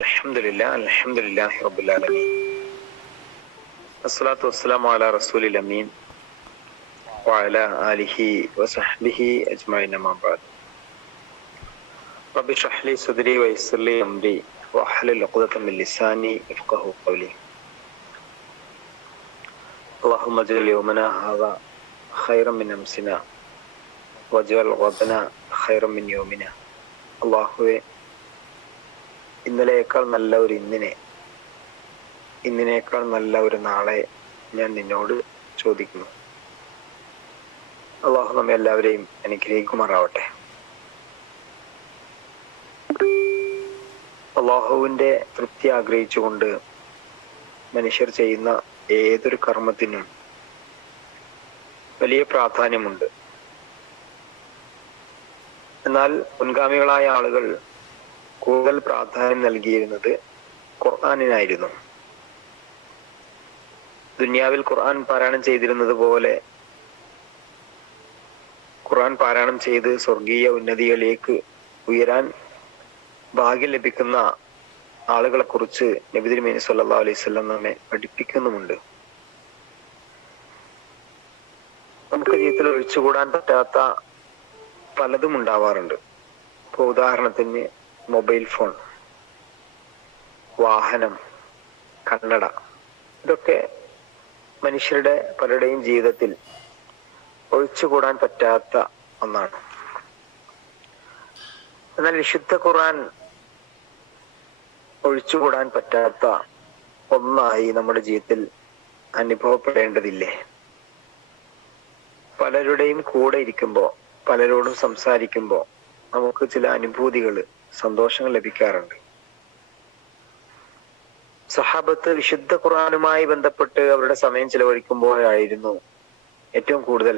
അൽഹംദുലില്ലാഹി റബ്ബിൽ ആലമീൻ വസ്സലാത്തു വസ്സലാമു അലാ റസൂലിൽ അമീൻ വഅലാ ആലിഹി വസഹ്ബിഹി അജ്മഈൻ അമ്മാ ബഅദ്. റബ്ബി ഇശ്റഹ് ലി സദ്രി വയസ്സിർ ലി അംരി വഹ്ലുൽ ഉഖ്ദതം മിൻ ലിസാനി യഫ്ഖഹു ഖൗലി. അല്ലാഹുമ്മ ജഅൽ യൗമനാ ഹാദാ ഖൈറൻ മിൻ അംസിനാ വജഅൽ ഗദനാ ഖൈറൻ മിൻ യൗമിനാ. അല്ലാഹുവേ, ഇന്നലെയേക്കാൾ നല്ല ഒരു ഇന്നിനേക്കാൾ നല്ല ഒരു നാളെ ഞാൻ നിന്നോട് ചോദിക്കുന്നു. അള്ളാഹു നമ്മെ എല്ലാവരെയും അനുഗ്രഹിക്കുമാറാവട്ടെ. അള്ളാഹുവിന്റെ തൃപ്തി ആഗ്രഹിച്ചുകൊണ്ട് മനുഷ്യർ ചെയ്യുന്ന ഏതൊരു കർമ്മത്തിനും വലിയ പ്രാധാന്യമുണ്ട്. എന്നാൽ മുൻഗാമികളായ ആളുകൾ കൂടുതൽ പ്രാധാന്യം നൽകിയിരുന്നത് ഖുർആനിനായിരുന്നു. ദുനിയാവിൽ ഖുർആൻ പാരായണം ചെയ്തിരുന്നത് പോലെ ഖുർആൻ പാരായണം ചെയ്ത് സ്വർഗീയ ഉന്നതികളിലേക്ക് ഉയരാൻ ഭാഗ്യം ലഭിക്കുന്ന ആളുകളെ കുറിച്ച് നബി തിരുമേനി സല്ലല്ലാഹു അലൈഹി വസല്ലം നമ്മെ പഠിപ്പിക്കുന്നുമുണ്ട്. നമുക്ക് ജീവിതത്തിൽ ഒഴിച്ചുകൂടാൻ പറ്റാത്ത പലതും ഉണ്ടാവാറുണ്ട്. ഇപ്പൊ ഉദാഹരണത്തിന് മൊബൈൽ ഫോൺ, വാഹനം, കണ്ണട, ഇതൊക്കെ മനുഷ്യരുടെ പലരുടെയും ജീവിതത്തിൽ ഒഴിച്ചുകൂടാൻ പറ്റാത്ത ഒന്നാണ്. എന്നാൽ വിശുദ്ധ ഖുർആൻ ഒഴിച്ചുകൂടാൻ പറ്റാത്ത ഒന്നായി നമ്മുടെ ജീവിതത്തിൽ അനുഭവപ്പെടേണ്ടതില്ലേ? പലരുടെയും കൂടെ ഇരിക്കുമ്പോ, പലരോടും സംസാരിക്കുമ്പോ നമുക്ക് ചില അനുഭൂതികള്, സന്തോഷങ്ങൾ ലഭിക്കാറുണ്ട്. സഹാബത്ത് വിശുദ്ധ ഖുർആനുമായി ബന്ധപ്പെട്ട് അവരുടെ സമയം ചിലവഴിക്കുമ്പോഴായിരുന്നു ഏറ്റവും കൂടുതൽ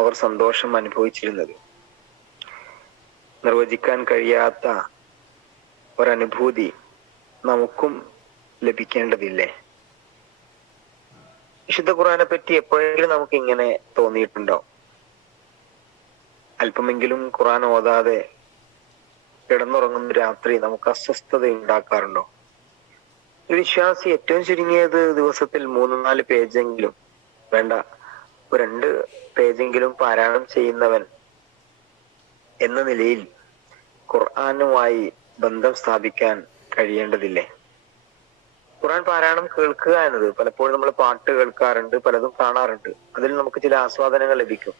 അവർ സന്തോഷം അനുഭവിച്ചിരുന്നത്. നിർവചിക്കാൻ കഴിയാത്ത ഒരനുഭൂതി നമുക്കും ലഭിക്കേണ്ടതില്ലേ? വിശുദ്ധ ഖുർആനെ പറ്റി എപ്പോഴെങ്കിലും നമുക്ക് ഇങ്ങനെ തോന്നിയിട്ടുണ്ടോ? അല്പമെങ്കിലും ഖുർആൻ ഓതാതെ കിടന്നുറങ്ങുന്ന രാത്രി നമുക്ക് അസ്വസ്ഥത ഉണ്ടാക്കാറുണ്ടോ? ഒരു വിശ്വാസി ഏറ്റവും ചുരുങ്ങിയത് ദിവസത്തിൽ 3-4 പേജെങ്കിലും, വേണ്ട 2 പേജെങ്കിലും പാരായണം ചെയ്യുന്നവൻ എന്ന നിലയിൽ ഖുർആനുമായി ബന്ധം സ്ഥാപിക്കാൻ കഴിയേണ്ടതില്ലേ? ഖുർആൻ പാരായണം കേൾക്കുക എന്നത്, പലപ്പോഴും നമ്മൾ പാട്ട് കേൾക്കാറുണ്ട്, പലതും കാണാറുണ്ട്, അതിൽ നമുക്ക് ചില ആസ്വാദനങ്ങൾ ലഭിക്കും.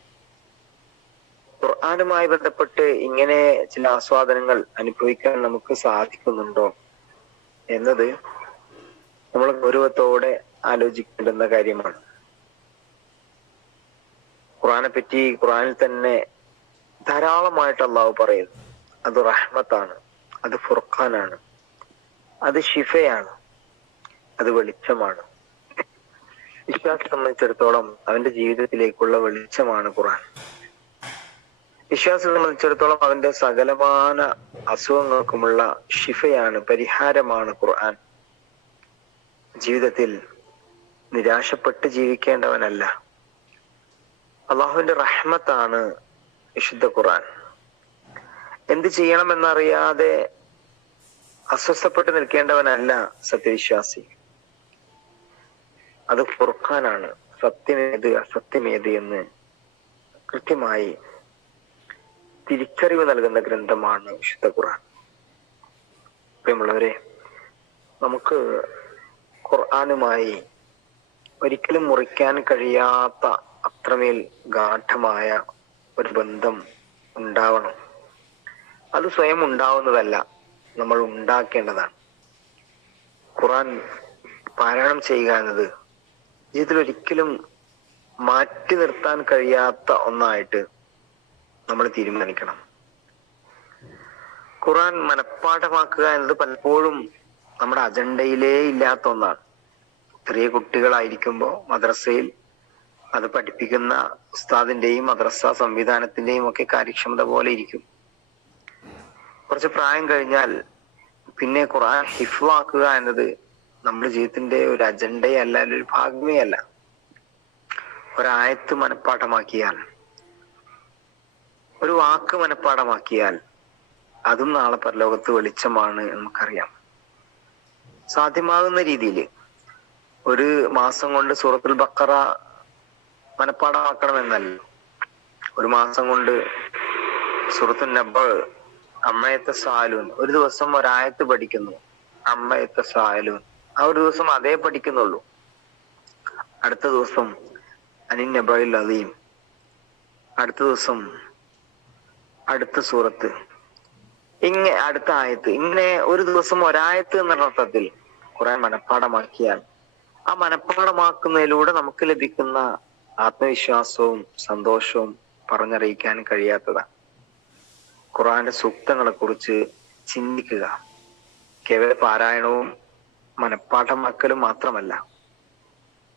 ഖുർആനുമായി ബന്ധപ്പെട്ട് ഇങ്ങനെ ചില ആസ്വാദനങ്ങൾ അനുഭവിക്കാൻ നമുക്ക് സാധിക്കുന്നുണ്ടോ എന്നത് നമ്മൾ ഗൗരവത്തോടെ ആലോചിക്കേണ്ടുന്ന കാര്യമാണ്. ഖുർആനെ പറ്റി ഖുർആനിൽ തന്നെ ധാരാളമായിട്ട് അള്ളാഹു പറയുന്നു. അത് റഹ്മത്താണ്, അത് ഫുർഖാനാണ്, അത് ഷിഫയാണ്, അത് വെളിച്ചമാണ്. വിശ്വാസിയെ സംബന്ധിച്ചിടത്തോളം അവന്റെ ജീവിതത്തിലേക്കുള്ള വെളിച്ചമാണ് ഖുർആൻ. വിശ്വാസിയെ സംബന്ധിച്ചിടത്തോളം അവന്റെ സകലമാന അസുഖങ്ങൾക്കുമുള്ള ഷിഫയാണ്, പരിഹാരമാണ് ഖുർആൻ. ജീവിതത്തിൽ നിരാശപ്പെട്ട് ജീവിക്കേണ്ടവനല്ല. അള്ളാഹുവിന്റെ റഹ്മത്താണ് വിശുദ്ധ ഖുർആൻ. എന്ത് ചെയ്യണമെന്നറിയാതെ അസ്വസ്ഥപ്പെട്ട് നിൽക്കേണ്ടവനല്ല സത്യവിശ്വാസി. അത് ഫുർഖാനാണ്, സത്യമേത് അസത്യമേത് എന്ന് കൃത്യമായി തിരിച്ചറിവ് നൽകുന്ന ഗ്രന്ഥമാണ് വിശുദ്ധ ഖുർആൻ. പ്രിയമുള്ളവരെ, നമുക്ക് ഖുർആനുമായി ഒരിക്കലും മുറിക്കാൻ കഴിയാത്ത അത്രമേൽ ഗാഢമായ ഒരു ബന്ധം ഉണ്ടാവണം. അത് സ്വയം ഉണ്ടാവുന്നതല്ല, നമ്മൾ ഉണ്ടാക്കേണ്ടതാണ്. ഖുർആൻ പാരായണം ചെയ്യുക എന്നത് ജീവിതത്തിൽ ഒരിക്കലും മാറ്റി നിർത്താൻ കഴിയാത്ത ഒന്നായിട്ട് നമ്മൾ തീരുമാനിക്കണം. ഖുർആൻ മനഃപ്പാഠമാക്കുക എന്നത് പലപ്പോഴും നമ്മുടെ അജണ്ടയിലേ ഇല്ലാത്ത ഒന്നാണ്. ചെറിയ കുട്ടികളായിരിക്കുമ്പോൾ മദ്രസയിൽ അത് പഠിപ്പിക്കുന്ന ഉസ്താദിന്റെയും മദ്രസ സംവിധാനത്തിന്റെയും ഒക്കെ കാര്യക്ഷമത പോലെ ഇരിക്കും. കുറച്ച് പ്രായം കഴിഞ്ഞാൽ പിന്നെ ഖുർആൻ ഹിഫ്ളാക്കുക എന്നത് നമ്മുടെ ജീവിതത്തിന്റെ ഒരു അജണ്ടയെ അല്ല, ഒരു ഭാഗമേ അല്ല. ഒരായത്ത് മനഃപ്പാഠമാക്കിയാൽ, ഒരു വാക്ക് മനഃപ്പാഠമാക്കിയാൽ അതും നാളെ പരലോകത്ത് വെളിച്ചമാണ് നമുക്കറിയാം. സാധ്യമാകുന്ന രീതിയിൽ ഒരു മാസം കൊണ്ട് സൂറത്തുൽ ബഖറ മനഃപ്പാഠമാക്കണമെന്നല്ല. ഒരു മാസം കൊണ്ട് സൂറത്തുൽ നബ, അമ്മയത്തെ സാലൂൻ, ഒരു ദിവസം ഒരായത്ത് പഠിക്കുന്നു, അമ്മയത്തെ സാലൂൻ, ആ ഒരു ദിവസം അതേ പഠിക്കുന്നുള്ളൂ. അടുത്ത ദിവസം അനിൻ നബയിൽ അദീം, അടുത്ത ദിവസം അടുത്ത സൂറത്ത്, അടുത്ത ആയത്ത്, ഇങ്ങനെ ഒരു ദിവസം ഒരായത്ത് എന്ന അർത്ഥത്തിൽ ഖുർആൻ മനഃപ്പാഠമാക്കിയാൽ ആ മനഃപ്പാഠമാക്കുന്നതിലൂടെ നമുക്ക് ലഭിക്കുന്ന ആത്മവിശ്വാസവും സന്തോഷവും പറഞ്ഞറിയിക്കാൻ കഴിയാത്തതാണ്. ഖുർആന്റെ സൂക്തങ്ങളെ കുറിച്ച് ചിന്തിക്കുക. കേവല പാരായണവും മനഃപ്പാഠമാക്കലും മാത്രമല്ല,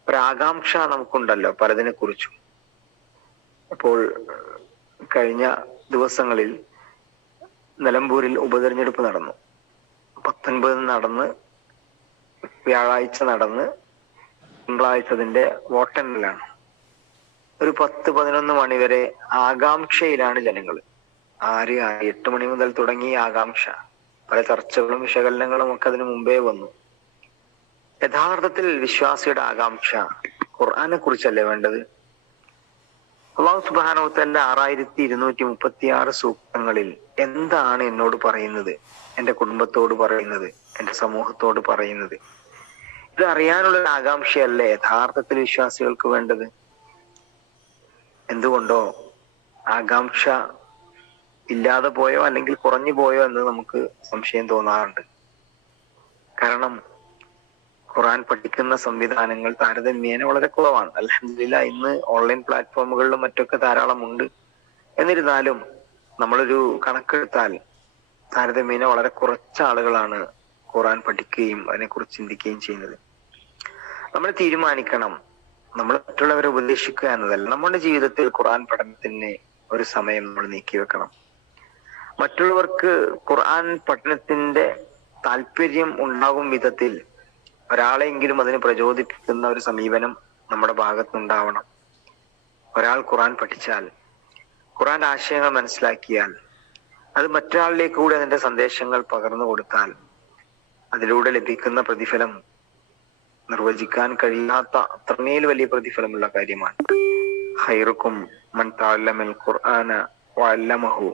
ഒരാകാംക്ഷ നമുക്കുണ്ടല്ലോ പലതിനെ കുറിച്ചും. അപ്പോൾ കഴിഞ്ഞ ദിവസങ്ങളിൽ നിലമ്പൂരിൽ ഉപതെരഞ്ഞെടുപ്പ് നടന്നു. 19 നടന്ന്, വ്യാഴാഴ്ച നടന്ന്, തിങ്കളാഴ്ച അതിന്റെ വോട്ടെണ്ണലാണ്. ഒരു 10-11 മണി വരെ ആകാംക്ഷയിലാണ് ജനങ്ങൾ. 8 മണി മുതൽ തുടങ്ങി ആകാംക്ഷ. പല ചർച്ചകളും വിശകലനങ്ങളും ഒക്കെ അതിനു മുമ്പേ വന്നു. യഥാർത്ഥത്തിൽ വിശ്വാസിയുടെ ആകാംക്ഷ ഖുർആനെ കുറിച്ചല്ലേ വേണ്ടത്? അല്ലാഹു സുബ്ഹാനഹു വ തആല 6236 സൂക്തങ്ങളിൽ എന്താണ് എന്നോട് പറയുന്നത്, എന്റെ കുടുംബത്തോട് പറയുന്നത്, എന്റെ സമൂഹത്തോട് പറയുന്നത്? ഇത് അറിയാനുള്ള ആകാംക്ഷയല്ലേ യഥാർത്ഥത്തിൽ വിശ്വാസികൾക്ക് വേണ്ടത്? എന്തുകൊണ്ടോ ആകാംക്ഷ ഇല്ലാതെ പോയോ അല്ലെങ്കിൽ കുറഞ്ഞു പോയോ എന്ന് നമുക്ക് സംശയം തോന്നാറുണ്ട്. കാരണം ഖുർആൻ പഠിക്കുന്ന സംവിധാനങ്ങൾ താരതമ്യേന വളരെ കുറവാണ്. അൽഹംദുലില്ലാഹ് ഇന്ന് ഓൺലൈൻ പ്ലാറ്റ്ഫോമുകളിലും മറ്റൊക്കെ ധാരാളം ഉണ്ട്. എന്നിരുന്നാലും നമ്മളൊരു കണക്കെടുത്താൽ താരതമ്യേന വളരെ കുറച്ച് ആളുകളാണ് ഖുർആൻ പഠിക്കുകയും അതിനെക്കുറിച്ച് ചിന്തിക്കുകയും ചെയ്യുന്നത്. നമ്മൾ തീരുമാനിക്കണം, നമ്മൾ മറ്റുള്ളവരെ ഉപദേശിക്കുക എന്നതല്ല, നമ്മുടെ ജീവിതത്തിൽ ഖുർആൻ പഠനത്തിന് ഒരു സമയം നമ്മൾ നീക്കിവെക്കണം. മറ്റുള്ളവർക്ക് ഖുർആൻ പഠനത്തിന്റെ താല്പര്യം ഉണ്ടാകും വിധത്തിൽ ഒരാളെങ്കിലും അതിന് പ്രചോദിപ്പിക്കുന്ന ഒരു സമീപനം നമ്മുടെ ഭാഗത്തുണ്ടാവണം. ഒരാൾ ഖുർആൻ പഠിച്ചാൽ, ഖുർആന്റെ ആശയങ്ങൾ മനസ്സിലാക്കിയാൽ, അത് മറ്റൊരാളിലേക്ക് കൂടി അതിന്റെ സന്ദേശങ്ങൾ പകർന്നു കൊടുത്താൽ അതിലൂടെ ലഭിക്കുന്ന പ്രതിഫലം നിർവചിക്കാൻ കഴിയാത്ത അത്രമേൽ വലിയ പ്രതിഫലമുള്ള കാര്യമാണ്. ഖൈറുക്കും മൻ തഅല്ലമൽ ഖുർആന വഅല്ലമഹു.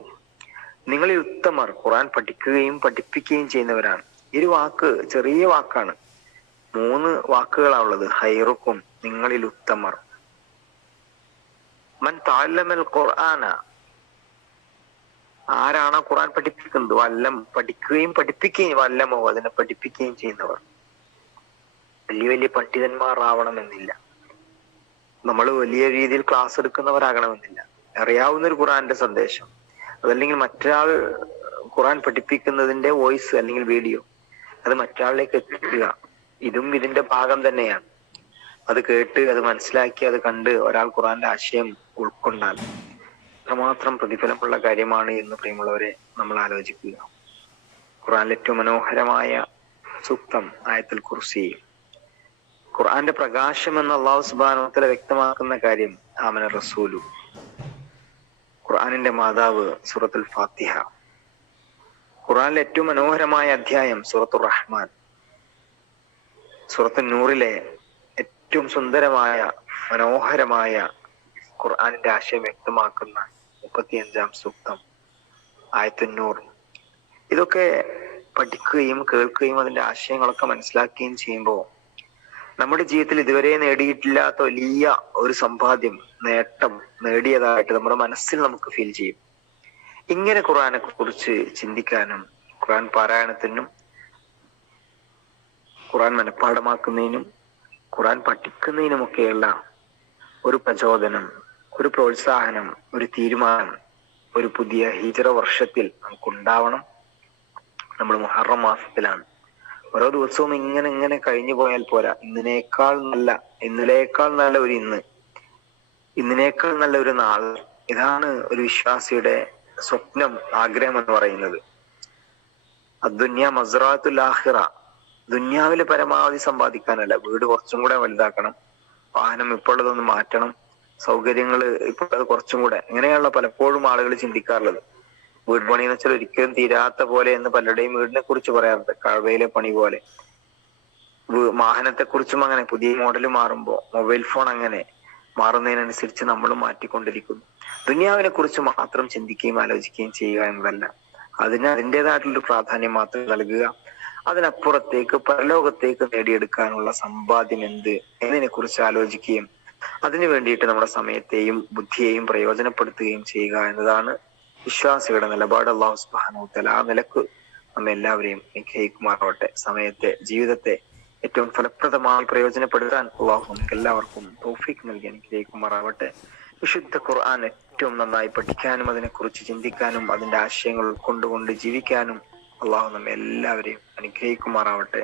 നിങ്ങളിൽ ഉത്തമർ ഖുർആൻ പഠിക്കുകയും പഠിപ്പിക്കുകയും ചെയ്യുന്നവരാണ്. ഈ ഒരു വാക്ക് ചെറിയ വാക്കാണ്, 3 വാക്കുകളാണുള്ളത്. ഖൈറുക്കും, നിങ്ങളിൽ ഉത്തമർ. മൻ തഅല്ലമൽ ഖുർആന, ആരാണ് ഖുർആൻ പഠിപ്പിക്കുന്നത്? പഠിക്കുകയും പഠിപ്പിക്കുകയും, വഅല്ലമഹു, അതിനെ പഠിപ്പിക്കുകയും ചെയ്യുന്നവർ. വലിയ വലിയ പണ്ഡിതന്മാർ ആവണമെന്നില്ല, നമ്മൾ വലിയ രീതിയിൽ ക്ലാസ് എടുക്കുന്നവരാകണമെന്നില്ല. അറിയാവുന്ന ഒരു ഖുർആന്റെ സന്ദേശം, അതല്ലെങ്കിൽ മറ്റൊരാൾ ഖുർആൻ പഠിപ്പിക്കുന്നതിന്റെ വോയിസ് അല്ലെങ്കിൽ വീഡിയോ, അത് മറ്റൊരാളിലേക്ക് എത്തിക്കുക, ഇതും ഇതിന്റെ ഭാഗം തന്നെയാണ്. അത് കേട്ട്, അത് മനസ്സിലാക്കി, അത് കണ്ട് ഒരാൾ ഖുർആന്റെ ആശയം ഉൾക്കൊണ്ടാൽ അത്രമാത്രം പ്രതിഫലമുള്ള കാര്യമാണ് എന്ന് പ്രിയമുള്ളവരെ നമ്മൾ ആലോചിക്കുക. ഖുർആനിലെ ഏറ്റവും മനോഹരമായ സൂക്തം ആയത്തുൽ കുർസി. ഖുർആന്റെ പ്രകാശം എന്ന് അല്ലാഹു സുബ്ഹാനഹു വ തആല വ്യക്തമാക്കുന്ന കാര്യം ആമന റസൂലു. ഖുർആനിന്റെ മാതാവ് സൂറത്തുൽ ഫാത്തിഹ. ഖുർആനിലെ ഏറ്റവും മനോഹരമായ അധ്യായം സൂറത്തുർ റഹ്മാൻ. സൂറത്തുൻ നൂറിലെ ഏറ്റവും സുന്ദരമായ മനോഹരമായ ഖുർആനിന്റെ ആശയം വ്യക്തമാക്കുന്ന 35-ാം സൂക്തം ആയത്തുൻ നൂർ. ഇതൊക്കെ പഠിക്കുകയും കേൾക്കുകയും അതിന്റെ ആശയങ്ങളൊക്കെ മനസ്സിലാക്കുകയും ചെയ്യുമ്പോൾ നമ്മുടെ ജീവിതത്തിൽ ഇതുവരെ നേടിയിട്ടില്ലാത്ത വലിയ ഒരു സമ്പാദ്യം, നേട്ടം നേടിയതായിട്ട് നമ്മുടെ മനസ്സിൽ നമുക്ക് ഫീൽ ചെയ്യും. ഇങ്ങനെ ഖുർആനെ കുറിച്ച് ചിന്തിക്കാനും ഖുർആൻ പാരായണത്തിനും ഖുർആൻ മനഃപ്പാഠമാക്കുന്നതിനും ഖുർആൻ പഠിക്കുന്നതിനുമൊക്കെയുള്ള ഒരു പ്രചോദനം, ഒരു പ്രോത്സാഹനം, ഒരു തീരുമാനം ഒരു പുതിയ ഹിജ്റ വർഷത്തിൽ നമുക്കുണ്ടാവണം. നമ്മൾ മുഹറം മാസത്തിലാണ്. ഓരോ ദിവസവും ഇങ്ങനെ ഇങ്ങനെ കഴിഞ്ഞു പോയാൽ പോരാ. ഇന്നലേക്കാൾ നല്ല ഒരു ഇന്ന്, ഇന്നേക്കാൾ നല്ല ഒരു നാള്. ഇതാണ് ഒരു വിശ്വാസിയുടെ സ്വപ്നം, ആഗ്രഹം എന്ന് പറയുന്നത്. അദ്ദുന്യ മസ്റഅത്തുൽ ആഖിറ. ദുന്യാവില് പരമാവധി സമ്പാദിക്കാനല്ല, വീട് കുറച്ചും കൂടെ വലുതാക്കണം, വാഹനം ഇപ്പോഴതൊന്ന് മാറ്റണം, സൗകര്യങ്ങള് ഇപ്പോഴത് കുറച്ചും കൂടെ, ഇങ്ങനെയുള്ള പലപ്പോഴും ആളുകൾ ചിന്തിക്കാറുള്ളത്. വീട് പണി എന്ന് വെച്ചാൽ ഒരിക്കലും തീരാത്ത പോലെ എന്ന് പലരുടെയും വീടിനെ കുറിച്ച് പറയാറുണ്ട്. കഅബയിലെ പണി പോലെ. വാഹനത്തെ കുറിച്ചും അങ്ങനെ പുതിയ മോഡൽ മാറുമ്പോൾ മൊബൈൽ ഫോൺ അങ്ങനെ മാറുന്നതിനനുസരിച്ച് നമ്മൾ മാറ്റിക്കൊണ്ടിരിക്കുന്നു. ദുനിയാവിനെ കുറിച്ച് മാത്രം ചിന്തിക്കുകയും ആലോചിക്കുകയും ചെയ്യുക എന്നതല്ല, അതിന് അതിൻ്റെതായിട്ടുള്ളൊരു പ്രാധാന്യം മാത്രം നൽകുക. അതിനപ്പുറത്തേക്ക് പരലോകത്തേക്ക് നേടിയെടുക്കാനുള്ള സമ്പാദ്യം എന്ത് എന്നതിനെ കുറിച്ച് ആലോചിക്കുകയും അതിനു വേണ്ടിയിട്ട് നമ്മുടെ സമയത്തെയും ബുദ്ധിയെയും പ്രയോജനപ്പെടുത്തുകയും ചെയ്യുക എന്നതാണ് വിശ്വാസികളുടെ നിലപാട്. അല്ലാഹു സുബ്ഹാനഹു വ തആല ആ നിലക്ക് നമ്മെ എല്ലാവരെയും അനുഗ്രഹിക്കുമാറാവട്ടെ. സമയത്തെ, ജീവിതത്തെ ഏറ്റവും ഫലപ്രദമായി പ്രയോജനപ്പെടുത്താൻ അള്ളാഹു നമുക്ക് എല്ലാവർക്കും തൗഫീഖ് നൽകി അനുഗ്രഹിക്കുമാറാവട്ടെ. വിശുദ്ധ ഖുർആൻ ഏറ്റവും നന്നായി പഠിക്കാനും അതിനെക്കുറിച്ച് ചിന്തിക്കാനും അതിന്റെ ആശയങ്ങൾ ഉൾക്കൊണ്ടുകൊണ്ട് ജീവിക്കാനും അള്ളാഹു നമ്മെ എല്ലാവരെയും അനുഗ്രഹിക്കുമാറാവട്ടെ.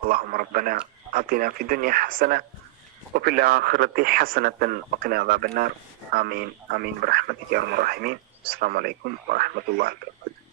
അല്ലാഹുമ്മ റബ്ബന ആതിനാ ഫിദ്ദുനിയ ഹസന വഫിൽ ആഖിറതി ഹസനതൻ വഖിനാ അദാബന്നാർ. ആമീൻ ആമീൻ ബിറഹ്മതിക യാ അർഹമർ റഹീമീൻ. അസ്സലാമു അലൈക്കും വറഹ്മത്തുള്ളാഹി വബറകാതുഹു.